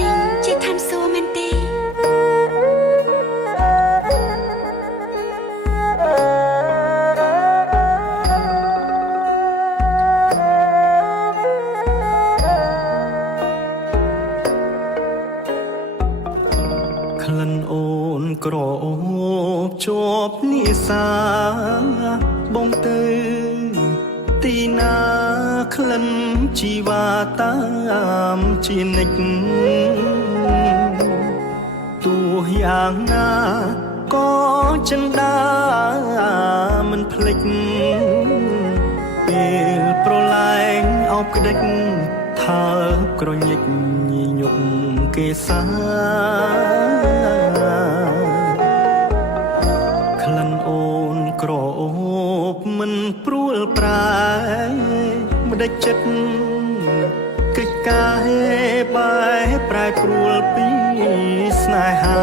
នេះជាឋានសួគ៌មែនទេក្លិនអូនក្រអូបជាប់និសាបងទៅទីណាក្លិនជីវ៉ាតាមជានិច្ចទោះយ៉ាងណាក៏ចិនដាមិនភ្លេចពេលប្រឡែងអោបក្តិចថាក្រញិចញញប់គេសាក្លិនអូនក្រអូបមិនព្រួលប្រែម្ដេចចិត្តកិច្ចការបែប្រែព្រួលពីស្នេហា